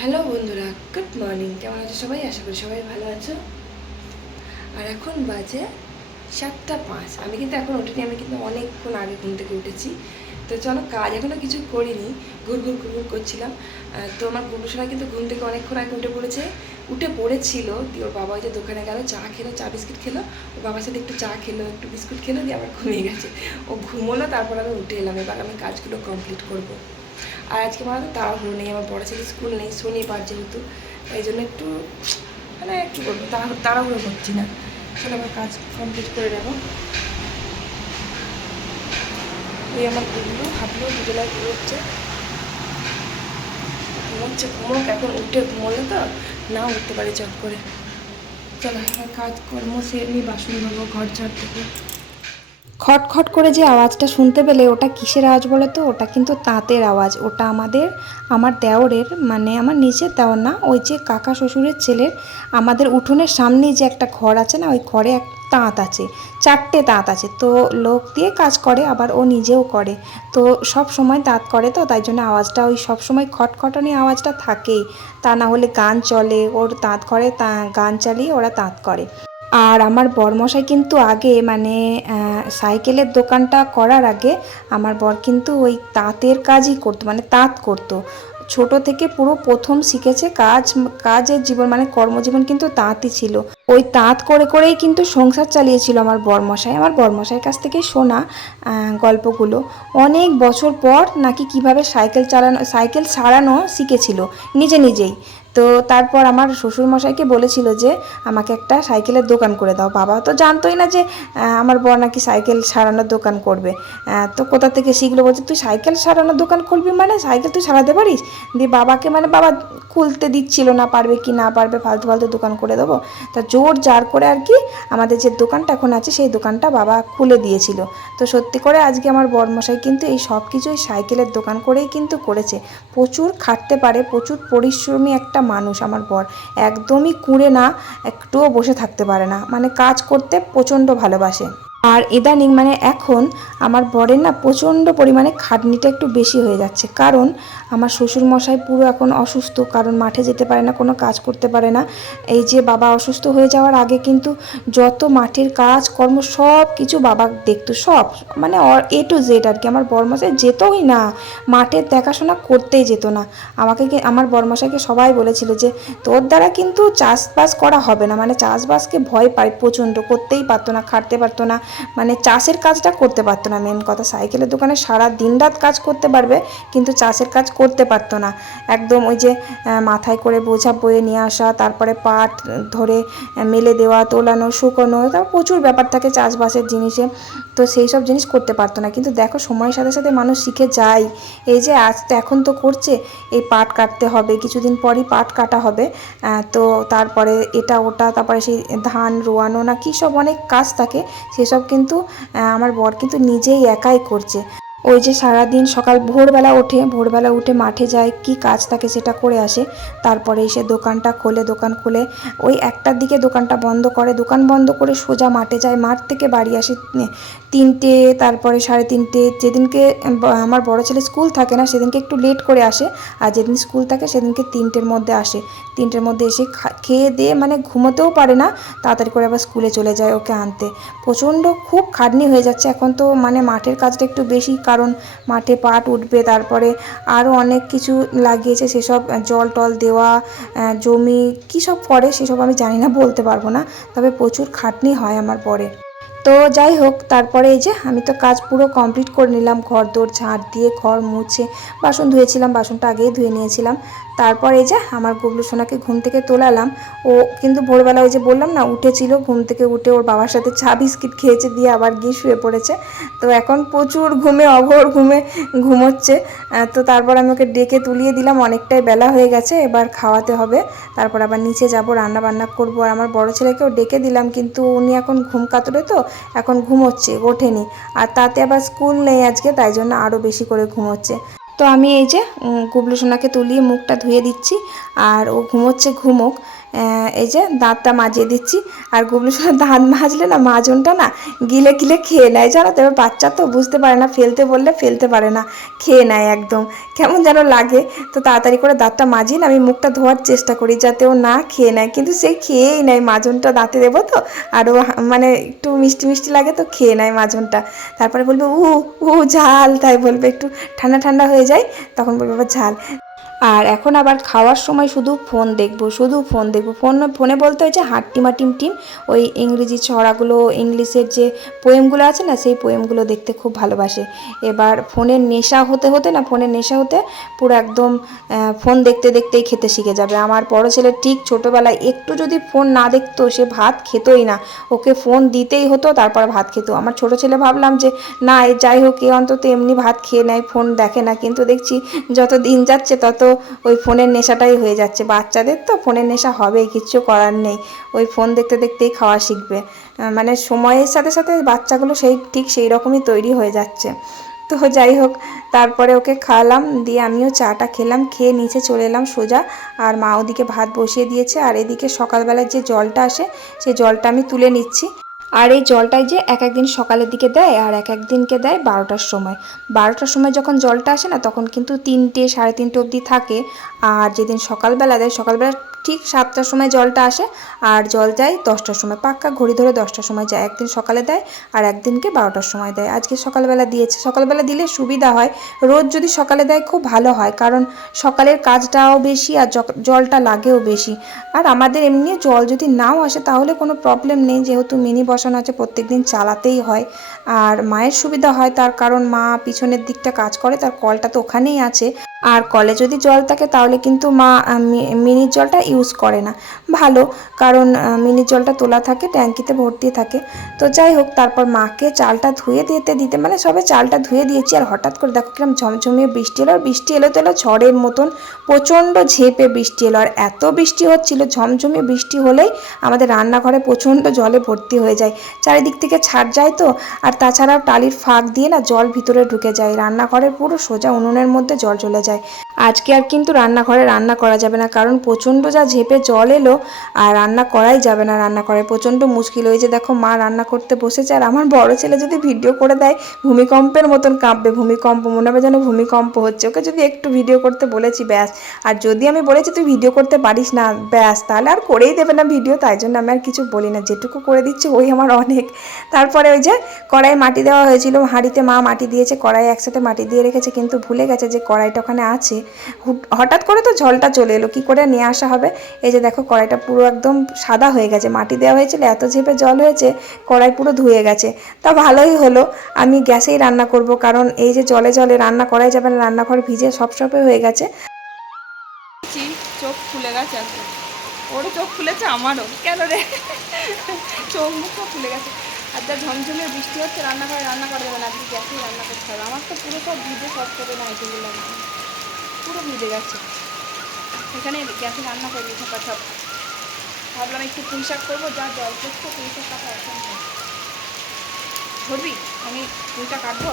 Hello বন্ধুরা, good morning. কেমন আছো সবাই? আশা করি সবাই ভালো আছো। আর এখন বাজে সাতটা পাঁচ। আমি কিন্তু এখন উঠিনি, আমি কিন্তু অনেকক্ষণ আগে ঘুম থেকে উঠেছি। তো চলো, কাজ এখনও কিছু করিনি, ঘুর ঘুর ঘুর করছিলাম। তো আমার গুরুসোনা কিন্তু ঘুম থেকে অনেকক্ষণ আগে উঠে পড়েছে। উঠে পড়েছিল, দিয়ে ওর বাবা যে দোকানে গেল, চা খেলো, চা বিস্কুট খেলো। ওর বাবার সাথে একটু চা খেলো, একটু বিস্কুট খেলো, দিয়ে আবার ঘুমিয়ে গেছে। ও ঘুমোলো, তারপর আমি উঠে এলাম। এবার আমি কাজগুলো কমপ্লিট করব। আর আজকে আমার তাড়াহুড়ো নেই, আমার বড় ছেলে স্কুল নেই, শনিবার যেহেতু, তাই জন্য একটু মানে কী বলব, তাড়া- তাড়াহুড়ো করছি না। চলো আমার কাজ কমপ্লিট করে নেব। ওই আমারগুলো ভাবলো দুজনায় ঘুমোচ্ছে। ঘুমোচ্ছে, ঘুমোক, এখন উঠে ঘুমোলে তো, না উঠতে পারি চট করে। চলো কাজকর্ম সেরে নিই, বাসন ধরবো ঘর ঝাড় থেকে খটখট করে যে আওয়াজটা শুনতে পেলে, ওটা কিসের আওয়াজ বলো তো? ওটা কিন্তু তাঁতের আওয়াজ। ওটা আমাদের, আমার দেওরের মানে আমার নিজের দেওর না, ওই যে কাকা শ্বশুরের ছেলের, আমাদের উঠোনের সামনেই যে একটা ঘর আছে না, ওই ঘরে এক তাঁত আছে, চারটে তাঁত আছে। তো লোক দিয়ে কাজ করে, আবার ও নিজেও করে। তো সব সময় তাঁত করে তো, তাই জন্য আওয়াজটা ওই সব সময় খটখটানি আওয়াজটা থাকেই। তা না হলে গান চলে, ওর তাঁত ঘরে তা, গান চালিয়ে ওরা তাঁত করে। আর আমার বরমশাই কিন্তু আগে মানে সাইকেলের দোকানটা করার আগে আমার বর কিন্তু ওই তাঁতের কাজই করতো মানে তাঁত করতো। ছোট থেকে পুরো প্রথম শিখেছে কাজ, কাজের জীবন মানে কর্মজীবন কিন্তু তাঁতই ছিল। ওই তাঁত করে করেই কিন্তু সংসার চালিয়েছিল আমার বরমশাই। আমার বরমশাইয়ের কাছ থেকে শোনা গল্পগুলো। অনেক বছর পর নাকি কীভাবে সাইকেল চালানো, সাইকেল সারানো শিখেছিল, নিজে নিজেই। তো তারপর আমার শ্বশুরমশাইকে বলেছিল যে, আমাকে একটা সাইকেলের দোকান করে দাও বাবা। তো জানতোই না যে আমার বর নাকি সাইকেল সারানোর দোকান করবে। তো কোথা থেকে শিখলো? বলছে, তুই সাইকেল সারানোর দোকান খুলবি মানে? সাইকেল তুই সারাতে পারিস? দিয়ে বাবাকে মানে বাবা খুলতে দিচ্ছিল না, পারবে কি না পারবে, ফালতু ফালতু দোকান করে দেবো। তা জোর জার করে আর কি আমাদের যে দোকানটা এখন আছে, সেই দোকানটা বাবা খুলে দিয়েছিল। তো সত্যি করে আজকে আমার বরমশাই কিন্তু এই সব কিছুই সাইকেলের দোকান করেই কিন্তু করেছে। প্রচুর খাটতে পারে, প্রচুর পরিশ্রমী একটা মানুষ, আমার বর। একদমই কুঁড়ে না, একটুও বসে থাকতে পারে না। মানে কাজ করতে প্রচণ্ড ভালোবাসে। আর ইদানিং মানে এখন আমার বরের না প্রচণ্ড পরিমাণে খাটনিটা একটু বেশি হয়ে যাচ্ছে। কারণ আমার শ্বশুর মশাই পুরো এখন অসুস্থ, কারণ মাঠে যেতে পারে না, কোনো কাজ করতে পারে না। এই যে বাবা অসুস্থ হয়ে যাওয়ার আগে কিন্তু যত মাঠের কাজ, কর্ম সব কিছু বাবা দেখতো, সব। মানে এ টু জেড আর কি। আমার বরমশাই যেতই না, মাঠের দেখাশোনা করতেই যেত না। আমাকে আমার বরমশাইকে সবাই বলেছিল যে, তোর দ্বারা কিন্তু চাষবাস করা হবে না। মানে চাষবাসকে ভয় পায় প্রচণ্ড, করতেই পারতো না, খাটতে পারতো না। মানে চাষের কাজটা করতে পারতো না। মেন কথা, সাইকেলের দোকানে সারা দিন রাত কাজ করতে পারবে, কিন্তু চাষের কাজ করতে পারতো না। একদম ওই যে মাথায় করে বোঝা বয়ে নিয়ে আসা, তারপরে পাট ধরে মেলে দেওয়া, তোলানো, শুকোনো তারপর প্রচুর ব্যাপার থাকে চাষবাসের জিনিসে। তো সেই সব জিনিস করতে পারতো না। কিন্তু দেখো, সময়ের সাথে সাথে মানুষ শিখে যায়। এই যে আজ তো এখন তো করছে, এই পাট কাটতে হবে, কিছুদিন পরই পাট কাটা হবে। তো তারপরে এটা, ওটা, তারপরে সেই ধান রোয়ানো, না কী সব অনেক কাজ থাকে। সেসব কিন্তু আমার বর কিন্তু নিজেই একাই করছে। ওই যে সারাদিন সকাল ভোরবেলা ওঠে, ভোরবেলা উঠে মাঠে যায়, কি কাজ থাকে সেটা করে আসে। তারপরে এসে দোকানটা খোলে, দোকান খুলে, ওই একটার দিকে দোকানটা বন্ধ করে, দোকান বন্ধ করে সোজা মাঠে যায়, মাঠ থেকে বাড়ি আসে তিনটে, তারপরে সাড়ে তিনটে, যেদিনকে আমার বড় ছেলে স্কুল থাকে না, সেদিনকে একটু লেট করে আসে, আর যেদিন স্কুল থাকে সেদিনকে তিনটের মধ্যে আসে। তিনটের মধ্যে এসে খেয়ে দিয়ে মানে ঘুমোতেও পারে না, তাড়াতাড়ি করে আবার স্কুলে চলে যায় ওকে আনতে। প্রচণ্ড খুব খাটনি হয়ে যাচ্ছে, এখন তো মানে মাঠের কাজটা একটু বেশি কারণ মাঠে পাট উঠবে, তারপরে আরও অনেক কিছু লাগিয়েছে, সেসব জল টল দেওয়া জমি, কী সব করে সেসব আমি জানি না, বলতে পারব না, তবে প্রচুর খাটনি হয় আমার পরে। তো যাই হোক, তারপরে এই যে আমি তো কাজ পুরো কমপ্লিট করে নিলাম ঘর দোর ঝাঁট দিয়ে, ঘর মুছে, বাসন ধুয়েছিলাম, বাসনটা আগেই ধুয়ে নিয়েছিলাম। তারপর এই যে আমার গুবলু সোনাকে ঘুম থেকে তোলালাম। ও কিন্তু ভোরবেলা ওই যে বললাম না, উঠেছিল, ঘুম থেকে উঠে ওর বাবার সাথে চা বিস্কিট খেয়েছে, দিয়ে আবার গিয়ে শুয়ে পড়েছে। তো এখন প্রচুর ঘুমে, অঘোর ঘুমে ঘুমোচ্ছে। তো তারপর আমি ওকে ডেকে তুলিয়ে দিলাম, অনেকটাই বেলা হয়ে গেছে, এবার খাওয়াতে হবে। তারপর আবার নিচে যাব রান্না বান্না করব। আর আমার বড় ছেলেকেও ডেকে দিলাম, কিন্তু উনি এখন ঘুম কাতরে তো, এখন ঘুমোচ্ছে, ওঠেনি। আর তাতে আবার স্কুল নেই আজকে, তাই জন্য আরও বেশি করে ঘুমোচ্ছে। তো আমি এই যে গুবলু সোনাকে তুলিয়ে মুখটা ধুয়ে দিচ্ছি আর ও ঘুমোচ্ছে ঘুমোক। এই যে দাঁতটা মাজিয়ে দিচ্ছি। আর গুবলু সোনা দাঁত মাজলে না, মাজনটা না গিলে গিলে খেয়ে নেয় জানো তো। এবার বাচ্চা তো বুঝতে পারে না, ফেলতে বললে ফেলতে পারে না, খেয়ে নেয় একদম। কেমন যেন লাগে। তো তাড়াতাড়ি করে দাঁতটা মাজিয়ে আমি মুখটা ধোয়ার চেষ্টা করি যাতে ও না খেয়ে নেয়। কিন্তু সে খেয়েই নেয়, মাজনটা দাঁতে দেবো তো। আর ও মানে একটু মিষ্টি মিষ্টি লাগে তো খেয়ে নেয় মাজনটা। তারপরে বলবে উ উ ঝাল। তাই বলবে, একটু ঠান্ডা ঠান্ডা হয়ে যায়। তখন বলবে ঝাল। আর এখন আবার খাওয়ার সময় শুধু ফোন দেখব, শুধু ফোন দেখব। ফোন, ফোনে বলতে হয়েছে হাট্টিমা টিম টিম ওই ইংরেজি ছড়াগুলো, ইংলিশের যে পোয়েমগুলো আছে না, সেই পোয়েমগুলো দেখতে খুব ভালোবাসে। এবার ফোনের নেশা হতে হতে না, ফোনের নেশা হতে পুরো একদম ফোন দেখতে দেখতেই খেতে শিখে যাবে। আমার বড় ছেলে ঠিক ছোটোবেলায় একটু যদি ফোন না দেখতো, সে ভাত খেতোই না। ওকে ফোন দিতেই হতো, তারপর ভাত খেতো। আমার ছোট ছেলে ভাবলাম যে, না যাই হোক, এ অন্তত এমনি ভাত খেয়ে নেয়, ফোন দেখে না। কিন্তু দেখছি যত দিন যাচ্ছে তত ওই ফোনের নেশাটাই হয়ে যাচ্ছে। বাচ্চাদের তো ফোনের নেশা হবেই, কিচ্ছু করার নেই। ওই ফোন দেখতে দেখতেই খাওয়া শিখবে। মানে সময়ের সাথে সাথে বাচ্চাগুলো সেই, ঠিক সেই রকমই তৈরি হয়ে যাচ্ছে। তো যাই হোক, তারপরে ওকে খাওয়ালাম, দিয়ে আমিও চাটা খেলাম, খেয়ে নিচে চলে এলাম সোজা। আর মা ওদিকে ভাত বসিয়ে দিয়েছে। আর এদিকে সকালবেলার যে জলটা আসে সেই জলটা আমি তুলে নিচ্ছি। আর এই জলটাই যে এক একদিন সকালের দিকে দেয় আর এক একদিনকে দেয় বারোটার সময়। বারোটার সময় যখন জলটা আসে না, তখন কিন্তু তিনটে, সাড়ে তিনটে অবধি থাকে। আর যেদিন সকালবেলা দেয়, সকালবেলা ঠিক সাতটার সময় জলটা আসে আর জল যায় দশটার সময়। পাক্কা ঘড়ি ধরে দশটার সময় যায়, একদিন সকালে দেয় আর একদিনকে বারোটার সময় দেয়। আজকে সকালবেলা দিয়েছে। সকালবেলা দিলে সুবিধা হয়। রোজ যদি সকালে দেয় খুব ভালো হয়, কারণ সকালের কাজটাও বেশি আর জলটা লাগেও বেশি। আর আমাদের এমনি জল যদি নাও আসে তাহলে কোনো প্রবলেম নেই। যেহেতু মিনি বসানো আছে প্রত্যেক দিন চালাতেই হয়। আর মায়ের সুবিধা হয়, তার কারণ মা পিছনের দিকটা কাজ করে, তার কলটা তো ওখানেই আছে। আর কলে যদি জল থাকে তাহলে কিন্তু মা আহ, মি- মিনির জলটা ইউজ করে না। ভালো কারণ মিনির জলটা তোলা থাকে ট্যাঙ্কিতে ভর্তি থাকে। তো যাই হোক তারপর মাকে চালটা ধুয়ে দিতে দিতে মানে সবে চালটা ধুয়ে দিয়েছি। আর হঠাৎ করে দেখো কিরম ঝমঝমিয়ে বৃষ্টি এলো। আর বৃষ্টি এলো তো এলো ঝড়ের মতন প্রচণ্ড ঝেপে বৃষ্টি এলো। আর এত বৃষ্টি হচ্ছিল ঝমঝমিয়ে বৃষ্টি হলেই আমাদের রান্নাঘরে প্রচণ্ড জলে ভর্তি হয়ে যায়। চারিদিক থেকে ছাড় যায় তো আর তাছাড়াও টালির ফাঁক দিয়ে না জল ভিতরে ঢুকে যায়। রান্নাঘরের পুরো সোজা উনুনের মধ্যে জল চলে যায়। যায় আজকে আর কিন্তু রান্নাঘরে রান্না করা যাবে না, কারণ প্রচণ্ড যা ঝেপে জল এলো আর রান্না করাই যাবে না রান্না করে প্রচণ্ড মুশকিল যে দেখো মা রান্না করতে বসেছে আর আমার বড় ছেলে যদি ভিডিও করে দেয়, ভূমিকম্পের মতন কাঁপবে, ভূমিকম্প, মনে হবে যেন ভূমিকম্প হচ্ছে। ওকে যদি একটু ভিডিও করতে বলেছি, ব্যাস। আর যদি আমি বলেছি তুই ভিডিও করতে পারিস না, ব্যাস, তাহলে আর করেই দেবে না ভিডিও, তাই জন্য আমি আর কিছু বলি না। যেটুকু করে দিচ্ছি ওই আমার অনেক। তারপরে ওই যে কড়াই মাটি দেওয়া হয়েছিল, হাঁড়িতে মা মাটি দিয়েছে, কড়াই একসাথে মাটি দিয়ে রেখেছে, কিন্তু ভুলে গেছে যে কড়াইটা ওখানে আছে। হঠাৎ করে তো ঝলটা চলে এলো, কি করে নিয়ে আসা হবে? এই যে দেখো, কড়াইটা পুরো একদম সাদা হয়ে গেছে, মাটি দেওয়া হয়েছিল, এত ঝেপে জল হয়েছে, কড়াই পুরো ধুয়ে গেছে। তা ভালোই হলো, আমি গ্যাসেই রান্না করব, কারণ এই যে জলে জলে রান্না করাই যাবে না, রান্নাঘর ভিজে সব সপে হয়ে গেছে। চোখ খুলে গেছে ওরও চোখ খুলেছে, আমারও। কেন রে? চোখ মুখও খুলে গেছে। আর যা ঝমঝমে বৃষ্টি হচ্ছে, রান্নাঘরে রান্না করা যাবে না, আজকে গ্যাসেই রান্না করতে হবে। আমার তো পুরো সব ভিজে সব করে না এগুলো পুরো ভিজে গেছে। এখানে গ্যাসে রান্না করবি সকাল সব। ভাবলাম একটু পুঁই শাক করব, যা জল করছে পুঁই শাক কাটা এখন ধরবি? আমি পুঁইটা কাটবো?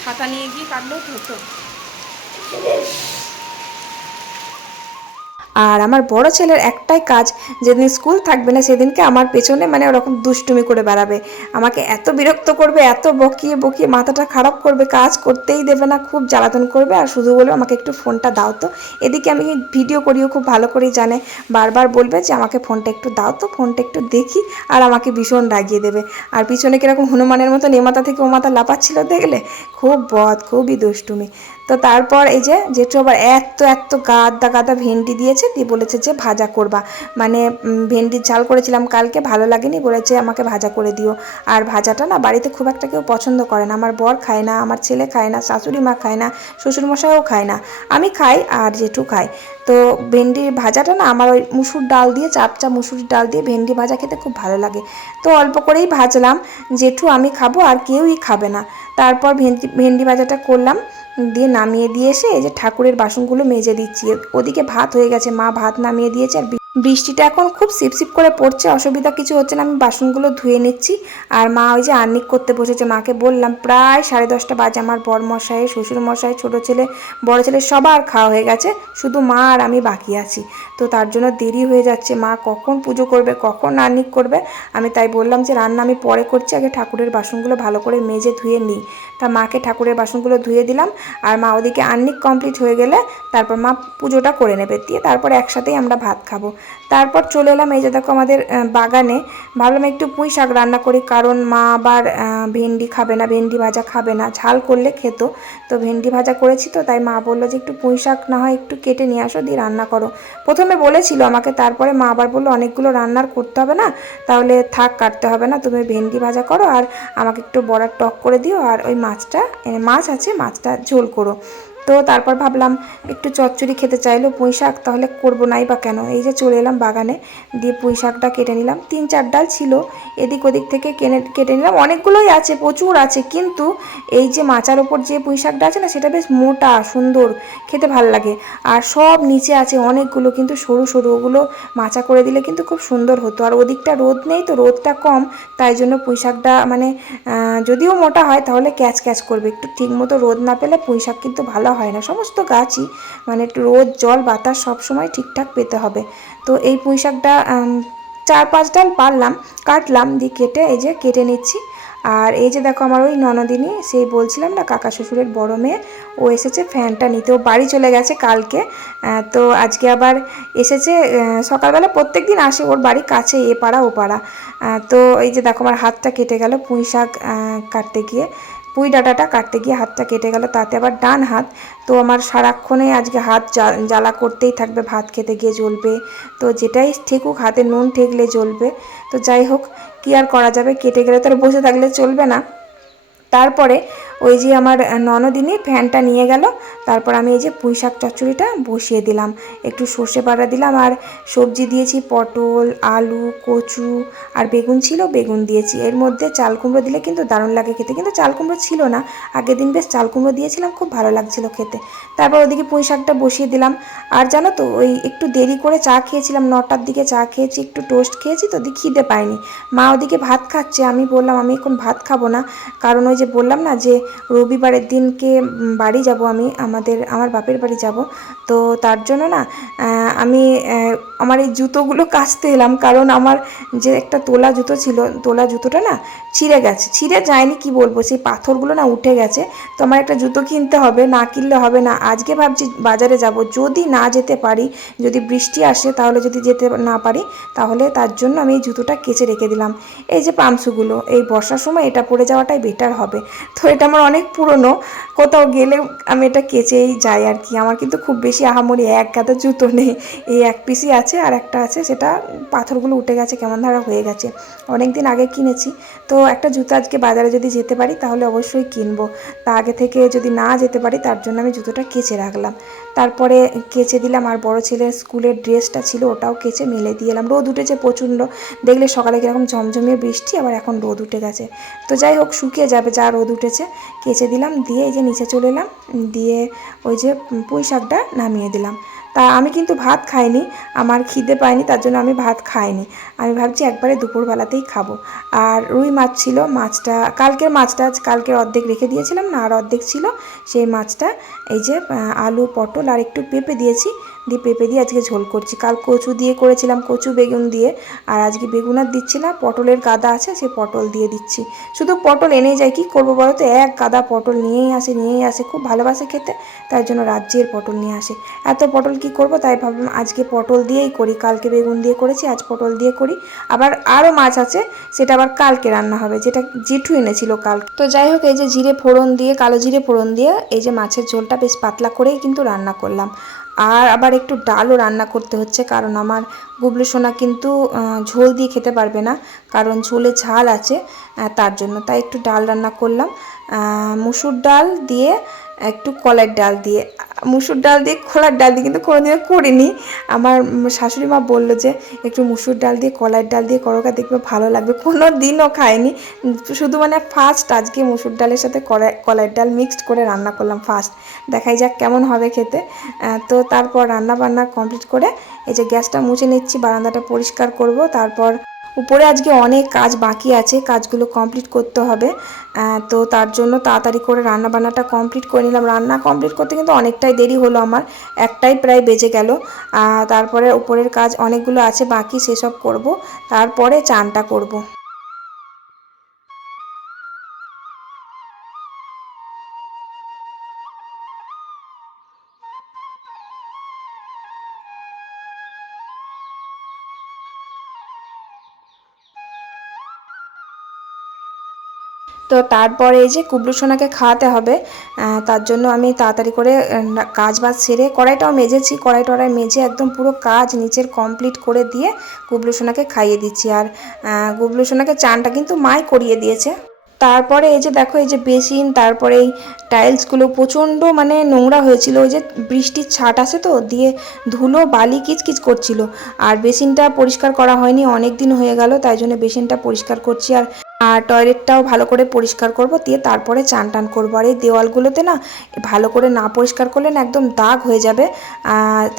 ছাতা নিয়ে গিয়ে কাটলেও ধরতো। আর আমার বড় ছেলের একটাই কাজ যেদিন স্কুল থাকবে না সেদিনকে আমার পেছনে মানে ওরকম দুষ্টুমি করে বেড়াবে। আমাকে এত বিরক্ত করবে, এত বকিয়ে বকিয়ে মাথাটা খারাপ করবে, কাজ করতেই দেবে না, খুব জ্বালাতন করবে। আর শুধু বলবে, আমাকে একটু ফোনটা দাও তো। এদিকে আমি ভিডিও করিও, খুব ভালো করেই জানে। বারবার বলবে যে, আমাকে ফোনটা একটু দাও তো, ফোনটা একটু দেখি। আর আমাকে ভীষণ রাগিয়ে দেবে। আর পিছনে কীরকম হনুমানের মতন এ মাথা থেকে ও মাথা লাপাচ্ছিল দেখলে, খুব বদ, খুবই দুষ্টুমি। তো তারপর এই যে জেঠু আবার এত এত গাদা গাদা ভেন্ডি দিয়েছে, দিয়ে বলেছে যে ভাজা করবা। মানে ভেন্ডির ঝাল করেছিলাম কালকে, ভালো লাগেনি, বলেছে আমাকে ভাজা করে দিও। আর ভাজাটা না বাড়িতে খুব একটা কেউ পছন্দ করে না। আমার বর খায় না, আমার ছেলে খায় না, শাশুড়ি মা খায় না, শ্বশুরমশাইও খায় না। আমি খাই আর জেঠু খায়। তো ভেন্ডির ভাজাটা না আমার ওই মুসুর ডাল দিয়ে, চাপচা মুসুর ডাল দিয়ে ভেন্ডি ভাজা খেতে খুব ভালো লাগে। তো অল্প করেই ভাজলাম। জেঠু আমি খাব আর কেউই খাবে না। তারপর ভেন্ডি ভেন্ডি ভাজাটা করলাম। দিয়ে নামিয়ে দিয়ে এসে এই যে ঠাকুরের বাসনগুলো মেজে দিচ্ছি। ওদিকে ভাত হয়ে গেছে, মা ভাত নামিয়ে দিয়েছে আর বৃষ্টিটা এখন খুব সিপসিপ করে পড়ছে, অসুবিধা কিছু হচ্ছে না, আমি বাসনগুলো ধুয়ে নিচ্ছি। আর মা ওই যে আর্নিক করতে বসেছে, মাকে বললাম, প্রায় সাড়ে দশটা বাজে আমার বর মশাই শ্বশুর মশাই ছোটো ছেলে, বড় ছেলে, সবার খাওয়া হয়ে গেছে, শুধু মা আর আমি বাকি আছি। তো তার জন্য দেরি হয়ে যাচ্ছে, মা কখন পুজো করবে, কখন আর্নিক করবে? আমি তাই বললাম যে, রান্না আমি পরে করছি, আগে ঠাকুরের বাসনগুলো ভালো করে মেজে ধুয়ে নিই। তা মাকে ঠাকুরের বাসনগুলো ধুয়ে দিলাম, আর মা ওদিকে আর্নিক কমপ্লিট হয়ে গেলে, তারপর মা পুজোটা করে নেবে, দিয়ে তারপর একসাথেই আমরা ভাত খাব। তারপর চলে এলাম এই যে দেখো আমাদের বাগানে। ভাবলাম একটু পুঁই শাক রান্না করি, কারণ মা আবার ভেন্ডি খাবে না, ভেন্ডি ভাজা খাবে না। ঝাল করলে খেত। তো ভেন্ডি ভাজা করেছি তো, তাই মা বলল যে একটু পুঁই শাক না হয় একটু কেটে নিয়ে আসো, দিয়ে রান্না করো। প্রথমে বলেছিল আমাকে, তারপরে মা আবার বলল, অনেকগুলো রান্নার করতে হবে না, তাহলে থাক, কাটতে হবে না। তুমি ভেন্ডি ভাজা করো, আর আমাকে একটু বড়ার টক করে দিও, আর ওই মাছটা মাছ আছে, মাছটা ঝোল করো। তো তারপর ভাবলাম একটু চচ্চড়ি খেতে চাইলো পুঁই শাক, তাহলে করব নাই বা কেন? এই যে চলে এলাম বাগানে, দিয়ে পুঁই শাকটা কেটে নিলাম। তিন চার ডাল ছিল, এদিক ওদিক থেকে কেনে, কেটে নিলাম। অনেকগুলোই আছে, প্রচুর আছে, কিন্তু এই যে মাচার ওপর যে পুঁই শাকটা আছে না, সেটা বেশ মোটা, সুন্দর, খেতে ভালো লাগে। আর সব নিচে আছে অনেকগুলো, কিন্তু সরু সরু, ওগুলো মাচা করে দিলে কিন্তু খুব সুন্দর হতো। আর ওদিকটা রোদ নেই তো, রোদটা কম, তাই জন্য পুঁই শাকটা মানে যদিও মোটা হয়, তাহলে ক্যাচ ক্যাচ করবে। একটু ঠিক মতো রোদ না পেলে পুঁই শাক কিন্তু ভালো হয় না। সমস্ত গাছই মানে রোদ, জল, বাতাস সব সময় ঠিকঠাক পেতে হবে। তো এই পুঁই শাকটা চার পাঁচ ডাল পারলাম, কাটলাম, দিয়ে কেটে এই যে কেটে নিচ্ছি। আর এই যে দেখো আমার ওই ননদিনী, সেই বলছিলাম না, কাকা শ্বশুরের বড় মেয়ে, ও এসেছে ফ্যানটা নিতে ও বাড়ি চলে গেছে কালকে। তো আজকে আবার এসেছে সকালবেলা প্রত্যেক দিন আসে ওর বাড়ি কাছে, এ পাড়া, ও পাড়া। তো এই যে দেখো আমার হাতটা কেটে গেল পুঁই শাক কাটতে গিয়ে। পুঁই ডাঁটাটা কাটতে গিয়ে হাতটা কেটে গেল, তাতে আবার ডান হাত। তো আমার সারাক্ষণে আজকে হাত জ্বালা করতেই থাকবে, ভাত খেতে গিয়ে জ্বলবে। তো যেটাই ঠেকুক, হাতে নুন ঠেকলে জ্বলবে। তো যাই হোক, কী আর করা যাবে? কেটে গেলে তো আর বসে থাকলে চলবে না। তারপরে ওই যে আমার ননদিনী ফ্যানটা নিয়ে গেল। তারপর আমি এই যে পুঁই শাক চচ্চড়িটা বসিয়ে দিলাম। একটু সর্ষে বাটা দিলাম আর সবজি দিয়েছি, পটল, আলু, কচু আর বেগুন ছিল, বেগুন দিয়েছি। এর মধ্যে চাল কুমড়ো দিলে কিন্তু দারুণ লাগে খেতে, কিন্তু চাল কুমড়ো ছিল না। আগের দিন বেশ চাল কুমড়ো দিয়েছিলাম, খুব ভালো লাগছিল খেতে। তারপর ওদিকে পুঁই শাকটা বসিয়ে দিলাম। আর জানো তো, ওই একটু দেরি করে চা খেয়েছিলাম, নটার দিকে চা খেয়েছি, একটু টোস্ট খেয়েছি, তো ওদিকে খিদে পায়নি। মা ওদিকে ভাত খাচ্ছে, আমি বললাম, আমি এখন ভাত খাব না। কারণ ওই যে বললাম না যে রবিবারের দিনকে বাড়ি যাব আমি, আমাদের, আমার বাপের বাড়ি যাব। তো তার জন্য না আমি আমার এই জুতোগুলো কাচতে এলাম। কারণ আমার যে একটা তোলা জুতো ছিল, তোলা জুতোটা না ছিঁড়ে গেছে। ছিঁড়ে যায়নি কি বলব? সেই পাথরগুলো না উঠে গেছে। তো আমার একটা জুতো কিনতে হবে, না কিনলে হবে না। আজকে ভাবছি বাজারে যাব। যদি না যেতে পারি, যদি বৃষ্টি আসে, তাহলে যদি যেতে না পারি, তাহলে তার জন্য আমি এই জুতোটা কেচে রেখে দিলাম। এই যে পামসুগুলো, এই বর্ষার সময় এটা পরে যাওয়াটাই বেটার হবে। তো এটা আমার অনেক পুরনো, কোথাও গেলে আমি এটা কেচেই যাই আর কি। আমার কিন্তু খুব বেশি আহামরি, এক গাদা জুতো নেই। এই এক পিসই আছে আর একটা আছে, সেটা পাথরগুলো উঠে গেছে, কেমন ধারা হয়ে গেছে। অনেক দিন আগে কিনেছি। তো একটা জুতো আজকে বাজারে যদি যেতে পারি, তাহলে অবশ্যই কিনবো। তা আগে থেকে যদি না যেতে পারি, তার জন্য আমি জুতোটা কেচে রাখলাম। তারপরে কেচে দিলাম, আর বড় ছেলের স্কুলের ড্রেসটা ছিল ওটাও কেচে মেলে দিয়ে এলাম। রোদ উঠেছে প্রচণ্ড, দেখলে সকালে কীরকম ঝমঝমিয়ে বৃষ্টি, আবার এখন রোদ উঠে গেছে। তো যাই হোক, শুকিয়ে যাবে, যা রোদ উঠেছে, কেচে দিলাম, দিয়ে এই যে নিচে চলে এলাম, দিয়ে ওই যে পুঁই শাকটা নামিয়ে দিলাম। তা আমি কিন্তু ভাত খাইনি, আমার খিদে পায়নি, তার জন্য আমি ভাত খাইনি। আমি ভাবছি একবারে দুপুরবেলাতেই খাব। আর রুই মাছ ছিল, মাছটা, কালকের মাছটা আজ কালকের অর্ধেক রেখে দিয়েছিলাম, না আর অর্ধেক ছিল, সেই মাছটা এই যে আলু, পটল আর একটু পেঁপে দিয়েছি। দিয়ে পেঁপে দিয়ে আজকে ঝোল করছি। কাল কচু দিয়ে করেছিলাম, কচু বেগুন দিয়ে। আর আজকে বেগুন আর দিচ্ছি না, পটলের গাদা আছে, সে পটল দিয়ে দিচ্ছি। শুধু পটল এনেই যায়, কি করব বলো তো? এক গাদা পটল নিয়েই আসে নিয়েই আসে, খুব ভালোবাসে খেতে, তাই জন্য রাজ্যের পটল নিয়ে আসে। এত পটল কি করব? তাই ভাবলাম আজকে পটল দিয়েই করি, কালকে বেগুন দিয়ে করেছি, আজ পটল দিয়ে করি। আবার আরও মাছ আছে, সেটা আবার কালকে রান্না হবে, যেটা জেঠু এনেছিল কাল তো যাই হোক, এই যে জিরে ফোড়ন দিয়ে, কালো জিরে ফোড়ন দিয়ে, এই যে মাছের ঝোলটা বেশ পাতলা করেই কিন্তু রান্না করলাম। আর আবার একটু ডালও রান্না করতে হচ্ছে, কারণ আমার গুবলু সোনা কিন্তু ঝোল দিয়ে খেতে পারবে না, কারণ ঝোলে ঝাল আছে তার জন্য। তাই একটু ডাল রান্না করলাম। মুসুর ডাল দিয়ে একটু কলার ডাল দিয়ে মুসুর ডাল দিয়ে খোলার ডাল দিয়ে কিন্তু কোনোদিনও করিনি। আমার শাশুড়ি মা বলল যে একটু মুসুর ডাল দিয়ে কলার ডাল দিয়ে করোকা দেখবে ভালো লাগবে। কোনো দিনও উম, শুধু মানে ফার্স্ট আজকে মুসুর ডালের সাথে কলার ডাল মিক্সড করে রান্না করলাম ফার্স্ট দেখাই যাক কেমন হবে খেতে। তো তারপর রান্না বান্না কমপ্লিট করে এই যে গ্যাসটা মুছে নিচ্ছি বারান্দাটা পরিষ্কার করব। তারপর উপরে আজকে অনেক কাজ বাকি আছে, কাজগুলো কমপ্লিট করতে হবে। তো তার জন্য তাড়াতাড়ি করে রান্না বান্নাটা কমপ্লিট করে নিলাম। রান্না কমপ্লিট করতে কিন্তু অনেকটাই দেরি হলো আমার, একটাই প্রায় বেজে গেল। তারপরে উপরের কাজ অনেকগুলো আছে, বাকি সেসব করব। তারপরে চানটা করব। তো তারপরে এই যে কুবলু সোনাকে খাওয়াতে হবে তার জন্য আমি তাড়াতাড়ি করে কাজ বাজ সেরে কড়াইটাও মেজেছি, কড়াই টড়াই মেজে একদম পুরো কাজ নিচের কমপ্লিট করে দিয়ে কুবলু সোনাকে খাইয়ে দিচ্ছি। আর কুবলু সোনাকে চানটা কিন্তু মাই করিয়ে দিয়েছে। তারপরে এই যে দেখো, এই যে বেসিন, তারপরে এই টাইলসগুলো প্রচণ্ড মানে নোংরা হয়েছিল, ওই যে বৃষ্টির ছাট আসে তো, দিয়ে ধুলো বালি কিচকিচ করছিল। আর বেসিনটা পরিষ্কার করা হয়নি অনেক দিন হয়ে গেল, তাই জন্য বেসিনটা পরিষ্কার করছি। আর আর টয়লেটটাও ভালো করে পরিষ্কার করব, দিয়ে তারপরে চান টান করব। আর এই দেওয়ালগুলোতে না, ভালো করে না পরিষ্কার করলে না একদম দাগ হয়ে যাবে।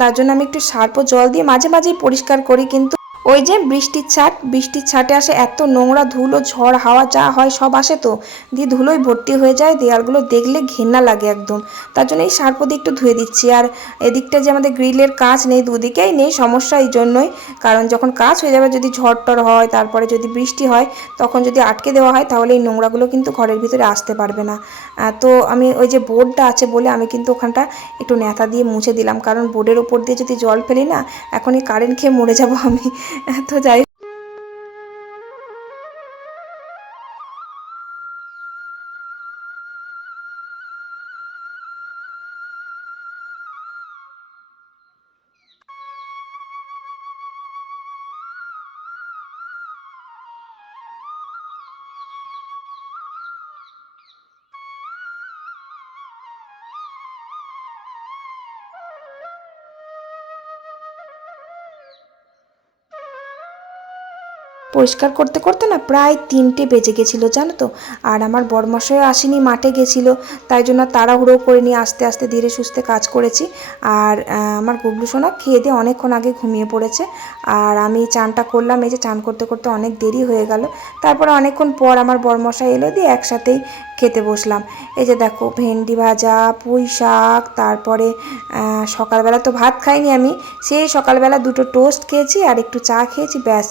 তার জন্য আমি একটু সার্প জল দিয়ে মাঝে মাঝেই পরিষ্কার করি, কিন্তু ওই যে বৃষ্টির ছাট, বৃষ্টির ছাটে আসে এত নোংরা ধুলো, ঝড়, হাওয়া, যা হয় সব আসে তো। দিয়ে ধুলোই ভর্তি হয়ে যায়, দেয়ালগুলো দেখলে ঘেন্না লাগে একদম। তার জন্য এই সার্প দিয়ে একটু ধুয়ে দিচ্ছি। আর এদিকটা যে আমাদের গ্রিলের কাজ নেই, দুদিকেই নেই সমস্যা এই জন্যই। কারণ যখন কাজ হয়ে যাবে, যদি ঝড় টর হয়, তারপরে যদি বৃষ্টি হয়, তখন যদি আটকে দেওয়া হয়, তাহলে এই নোংরাগুলো কিন্তু ঘরের ভিতরে আসতে পারবে না। তো আমি ওই যে বোর্ডটা আছে বলে আমি কিন্তু ওখানটা একটু নেতা দিয়ে মুছে দিলাম। কারণ বোর্ডের ওপর দিয়ে যদি জল ফেলি না, এখনই কারেন্ট খেয়ে মরে যাব আমি। তো যাই পরিষ্কার করতে করতে না প্রায় তিনটে বেজে গেছিল, জানো তো। আর আমার বরমশাই আসেনি, মাঠে গেছিল। তাই জন্য তাড়াহুড়ো করে নিয়ে আস্তে আস্তে ধীরে সুস্থে কাজ করেছি। আর আমার গুবলু সোনা খেয়ে দিয়ে অনেকক্ষণ আগে ঘুমিয়ে পড়েছে। আর আমি চানটা করলাম, এই যে চান করতে করতে অনেক দেরি হয়ে গেল। তারপরে অনেকক্ষণ পর আমার বরমশাই এলো দিয়ে একসাথেই খেতে বসলাম। এই যে দেখো, ভেন্ডি ভাজা, পুঁই শাক, তারপরে সকালবেলা তো ভাত খাইনি আমি, সেই সকালবেলা দুটো টোস্ট খেয়েছি আর একটু চা খেয়েছি, ব্যাস।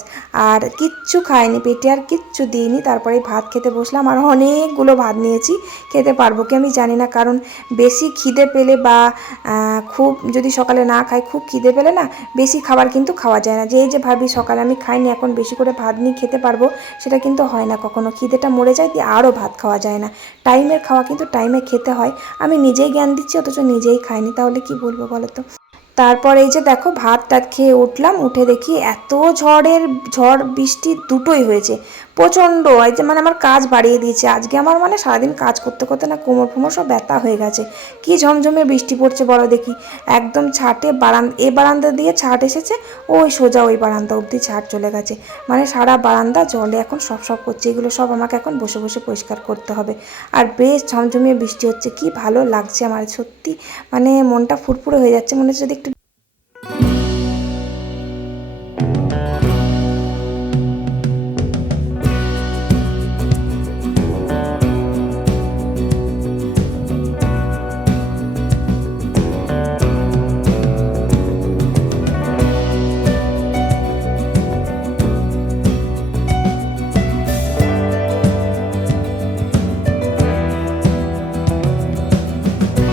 আর কিচ্ছু খাইনি, পেটে আর কিচ্ছু দিইনি, তারপরে ভাত খেতে বসলাম। আর অনেকগুলো ভাত নিয়েছি, খেতে পারব কি আমি জানি না, কারণ বেশি খিদে পেলে বা খুব যদি সকালে না খাই, খুব খিদে পেলে না, বেশি খাবার কিন্তু খাওয়া যায় না। যে যে ভাবি সকালে আমি খাইনি, এখন বেশি করে ভাত নিয়ে খেতে পারব, সেটা কিন্তু হয় না। কখনো খিদেটা মরে যায়, দিয়ে আরও ভাত খাওয়া যায় না। টাইমের খাওয়া কিন্তু টাইমে খেতে হয়। আমি নিজেই জ্ঞান দিচ্ছি, অথচ নিজেই খাইনি। তাহলে কি বলব বলো তো? তারপর এই যে দেখো ভাত টাত খেয়ে উঠলাম, উঠে দেখি এত ঝড়ের, ঝড়, বৃষ্টি দুটোই হয়েছে। প্রচণ্ড। এই যে মানে আমার কাজ বাড়িয়ে দিয়েছে। আজকে আমার মানে সারাদিন কাজ করতে করতে না কোমর ফোমর সব ব্যথা হয়ে গেছে। কি ঝমঝমে বৃষ্টি পড়ছে বলো দেখি। একদম ছাটে বারান্দা এ বারান্দা দিয়ে ছাট এসেছে, ওই সোজা ওই বারান্দা অবধি ছাট চলে গেছে। মানে সারা বারান্দা জলে এখন সব সব করছে। এগুলো সব আমাকে এখন বসে বসে পরিষ্কার করতে হবে। আর বেশ ঝমঝমিয়ে বৃষ্টি হচ্ছে। কি ভালো লাগছে আমার। সত্যি মানে মনটা ফুরফুরে হয়ে যাচ্ছে। মনে হচ্ছে যদি একটু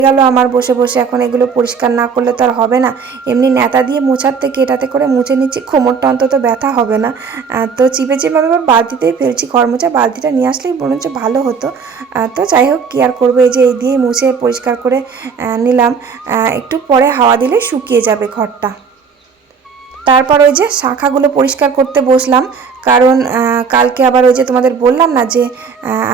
গেল, আমার বসে বসে এখন এগুলো পরিষ্কার না করলে তো আর হবে না। এমনি নেতা দিয়ে মোছার থেকে এটাতে করে মুছে নিচ্ছি, কোমরটা অন্তত ব্যথা হবে না। তো চিপে চিপে আমি এবার বালতিতেই ফেলছি ঘর মোছা বালতিটা নিয়ে আসলেই হচ্ছে ভালো হতো। তো যাই হোক, কি আর করব, এই যে এই দিয়েই মুছে পরিষ্কার করে নিলাম। একটু পরে হাওয়া দিলে শুকিয়ে যাবে ঘরটা। তারপর ওই যে শাখাগুলো পরিষ্কার করতে বসলাম কারণ কালকে আবার ওই যে তোমাদের বললাম না যে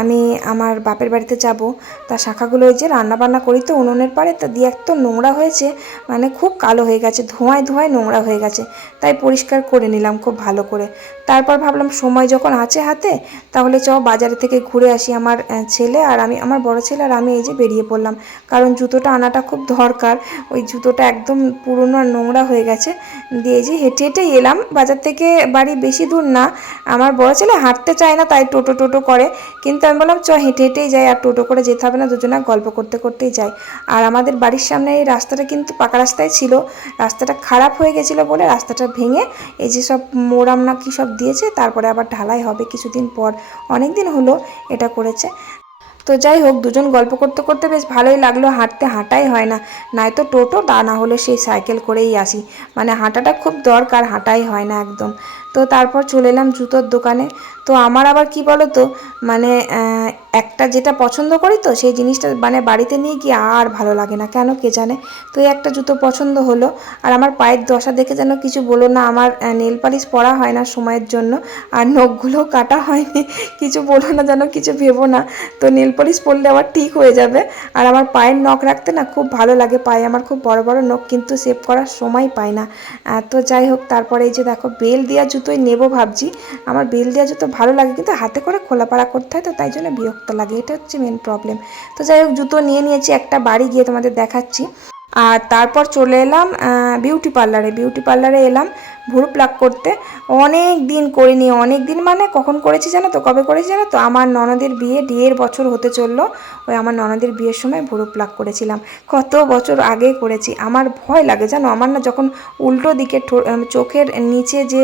আমি আমার বাপের বাড়িতে যাব। তা শাখাগুলো ওই যে রান্না বান্না করি তো উনুনের পাড়ে, তা দিয়ে এত নোংরা হয়েছে মানে খুব কালো হয়ে গেছে, ধোঁয়ায় ধোঁয়ায় নোংরা হয়ে গেছে। তাই পরিষ্কার করে নিলাম খুব ভালো করে। তারপর ভাবলাম সময় যখন আছে হাতে, তাহলে চ বাজারে থেকে ঘুরে আসি আমার ছেলে আর আমি, আমার বড় ছেলে আর আমি এই যে বেরিয়ে পড়লাম। কারণ জুতোটা আনাটা খুব দরকার, ওই জুতোটা একদম পুরনো আর নোংরা হয়ে গেছে। দিয়ে যে হেঁটে হেঁটে এলাম, বাজার থেকে বাড়ি বেশি দূর না আমার বড় ছেলে হাঁটতে চায় না, তাই টোটো টোটো করে। কিন্তু আমি বললাম চ হেঁটে, হেঁটেই যাই, আর টোটো করে যেতে হবে না, দুজনে গল্প করতে, করতেই যাই। আর আমাদের বাড়ির সামনে এই রাস্তাটা কিন্তু পাকা রাস্তায় ছিল। রাস্তাটা খারাপ হয়ে গেছিল বলে রাস্তাটা ভেঙে এই যে সব মোরাম না কি সব দিয়েছে, তারপরে আবার ঢালাই হবে কিছুদিন পর। অনেক দিন হলো এটা করেছে। তো যাই হোক, দুজন গল্প করতে করতে বেশ ভালোই লাগল। হাঁটতে হাঁটাই হয় না। নয়তো টোটো, তা না হলে সেই সাইকেল করেই আসি। মানে হাঁটাটা খুব দরকার, হাঁটাই হয় না একদম। তো তারপর চলে এলাম জুতোর দোকানে। তো আমার আবার কি বলো তো মানে একটা যেটা পছন্দ করি তো, সেই জিনিসটা মানে বাড়িতে নিয়ে গিয়ে আর ভালো লাগে না। কেন কে জানে? তো এই একটা জুতো পছন্দ হলো। আর আমার পায়ের দশা দেখে যেন কিছু বলো না, আমার নেল পালিশ পরা হয় না সময়ের জন্য, আর নখগুলোও কাটা হয়নি, কিছু বলো না যেন কিছু ভেবো না। তো নেল পালিশ পরলে আবার ঠিক হয়ে যাবে। আর আমার পায়ের নখ রাখতে না খুব ভালো লাগে পায়ে, আমার খুব বড় বড় নখ, কিন্তু সেভ করার সময় পাই না। তো যাই হোক, তারপরে এই যে দেখো, বেল দেওয়া জুতোই নেব ভাবছি, আমার বেল দেওয়া জুতো ভালো লাগে, কিন্তু হাতে করে খোলাপাড়া করতে হয় তো তাই জন্য বিরক্ত লাগে, এটা হচ্ছে মেন প্রবলেম তো যাই হোক, জুতো নিয়ে নিয়েছি, একটা বাড়ি গিয়ে তোমাদের দেখাচ্ছি। আর তারপর চলে এলাম বিউটি পার্লারে বিউটি পার্লারে এলাম ভুরু প্লাক করতে। অনেক দিন করিনি, অনেক দিন মানে কখন করেছি জানো তো? কবে করেছি জানো তো? আমার ননদের বিয়ে দেড় বছর হতে চলল। ওই আমার ননদের বিয়ের সময় ভুরু প্লাক করেছিলাম। কত বছর আগে করেছি। আমার ভয় লাগে জানো? আমার না যখন উল্টো দিকে চোখের নিচে যে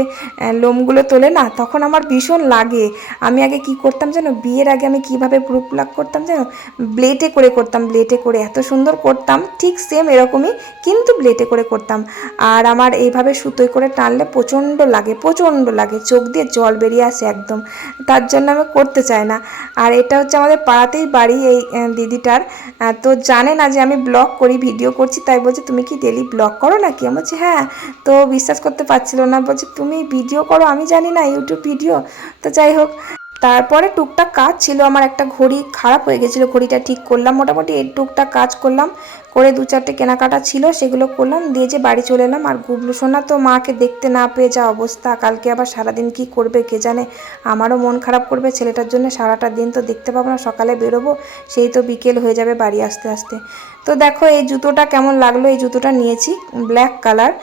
লোমগুলো তোলে না, তখন আমার ভীষণ লাগে। আমি আগে কি করতাম জানো? বিয়ের আগে আমি কীভাবে ভুরু প্লাক করতাম জানো? ব্লেটে করে করতাম ব্লেটে করে। এত সুন্দর করতাম, ঠিক সেম এরকমই, কিন্তু ব্লেটে করে করতাম। আর আমার এইভাবে সুতোয় করে টানলে প্রচণ্ড লাগে প্রচণ্ড লাগে। চোখ দিয়ে জল বেরিয়ে আসে একদম। তার জন্য আমি করতে চাই না। আর এটা হচ্ছে আমাদের পাড়াতেই বাড়ি এই দিদিটার। তো জানে না যে আমি ব্লগ করি, ভিডিও করছি, তাই বলছে, তুমি কি ডেলি ব্লগ করো নাকি? আমি বলছি হ্যাঁ। তো বিশ্বাস করতে পারছিল না। বলছে, তুমি ভিডিও করো, আমি জানি না, ইউটিউব ভিডিও। তো যাই হোক তারপরে টুকটাক কাজ ছিল, আমার একটা ঘড়ি খারাপ হয়ে গেছিল, ঘড়িটা ঠিক করলাম, মোটামুটি এই টুকটাক কাজ করলাম, করে দু চারটে কেনাকাটা ছিল, সেগুলো করলাম, দিয়ে যে বাড়ি চলে এলাম, আর গুবলু সোনা তো মাকে দেখতে না পেয়ে যা অবস্থা, কালকে আবার সারাদিন কি করবে কে জানে, আমারও মন খারাপ করবে, ছেলেটার জন্য সারাটা দিন তো দেখতে পাবো না, সকালে বেরোবো, সেই তো বিকেল হয়ে যাবে বাড়ি আসতে আসতে। তো দেখো, এই জুতোটা কেমন লাগল? এই জুতোটা নিয়েছি ব্ল্যাক কালার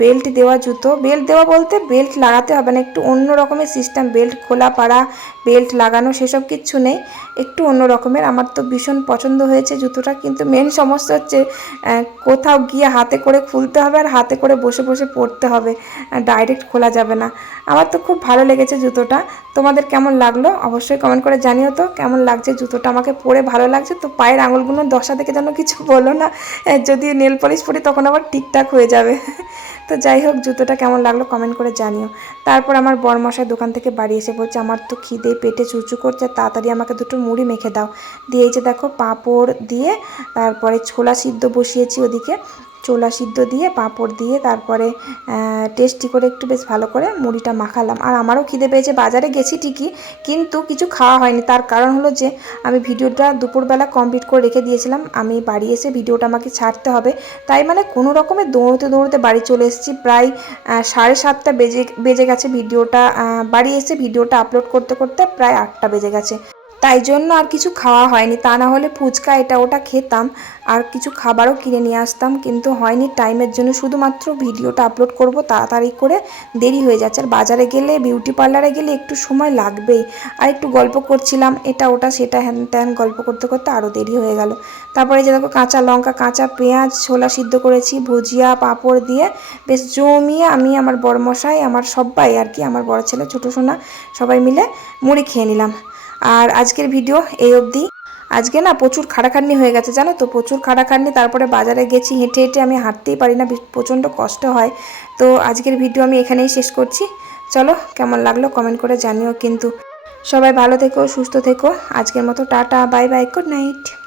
বেল্ট দেওয়া জুতো। বেল্ট দেওয়া বলতে বেল্ট লাগাতে হবে না, একটু অন্য রকমের সিস্টেম বেল্ট খোলা পাড়া বেল্ট লাগানো, সেসব কিচ্ছু নেই। একটু অন্য রকমের, আমার তো ভীষণ পছন্দ হয়েছে জুতোটা, কিন্তু মেন সমস্যা হচ্ছে কোথাও গিয়ে হাতে করে খুলতে হবে আর হাতে করে বসে বসে পড়তে হবে ডাইরেক্ট খোলা যাবে না। আমার তো খুব ভালো লেগেছে জুতোটা। তোমাদের কেমন লাগল? অবশ্যই কমেন্ট করে জানিও তো, কেমন লাগছে জুতোটা? আমাকে পরে ভালো লাগছে, তো পায়ের আঙুলগুলো দশা দেখে যেন কিছু বলো না। যদি নেল পলিশ পরি তখন আবার ঠিকঠাক হয়ে যাবে। তো যাই হোক, জুতোটা কেমন লাগল কমেন্ট করে জানিও। তারপর আমার বরমশাই দোকান থেকে বাড়ি এসে বলছে, আমার তো খিদে, পেটে চুচু করছে, তাড়াতাড়ি আমাকে দুটো মুড়ি মেখে দাও। দিয়ে যে দেখো পাঁপড় দিয়ে তারপরে ছোলা সিদ্ধ বসিয়েছি ওদিকে। ছোলা সিদ্ধ দিয়ে, পাঁপড় দিয়ে, তারপরে টেস্টি করে একটু বেশ ভালো করে মুড়িটা মাখালাম। আর আমারও খিদে পেয়েছে, বাজারে গেছি ঠিকই, কিন্তু কিছু খাওয়া হয়নি। তার কারণ হলো যে, আমি ভিডিওটা দুপুরবেলা কমপ্লিট করে রেখে দিয়েছিলাম। আমি বাড়ি এসে ভিডিওটা আমাকে ছাড়তে হবে। তাই মানে কোনো রকমে দৌড়তে দৌড়তে বাড়ি চলে এসেছি। প্রায় সাড়ে সাতটা বেজে বেজে গেছে ভিডিওটা। বাড়ি এসে ভিডিওটা আপলোড করতে করতে প্রায় আটটা বেজে গেছে। তাই জন্য আর কিছু খাওয়া হয়নি। তা না হলে ফুচকা এটা ওটা খেতাম। আর কিছু খাবারও কিনে নিয়ে আসতাম, কিন্তু হয়নি টাইমের জন্য। শুধুমাত্র ভিডিওটা আপলোড করব, তাড়াতাড়ি করে দেরি হয়ে যাচ্ছে। আর বাজারে গেলে, বিউটি পার্লারে গেলে একটু সময় লাগবেই। আর একটু গল্প করছিলাম, এটা ওটা সেটা হ্যান ত্যান গল্প করতে করতে আরও দেরি হয়ে গেল। তারপরে যে দেখো কাঁচা লঙ্কা, কাঁচা পেঁয়াজ, ছোলা সিদ্ধ করেছি, ভুজিয়া, পাঁপড় দিয়ে। বেশ জমিয়ে আমি আমার বড়মশাই আমার সবাই আর কি, আমার বড় ছেলে, ছোটো সোনা, সবাই মিলে মুড়ি খেয়ে নিলাম। আর আজকের ভিডিও এই অবধি। আজকে না প্রচুর খাড়াখাড়নি হয়ে গেছে, জানো তো? প্রচুর খাড়াখাড়নি তারপরে বাজারে গেছি, হেঁটে হেঁটে আমি হাঁটতেই পারি না প্রচণ্ড কষ্ট হয়। তো আজকের ভিডিও আমি এখানেই শেষ করছি। চলো, কেমন লাগল কমেন্ট করে জানিও কিন্তু। সবাই ভালো থেকো, সুস্থ থেকো। আজকের মতো tata, bye bye, good night.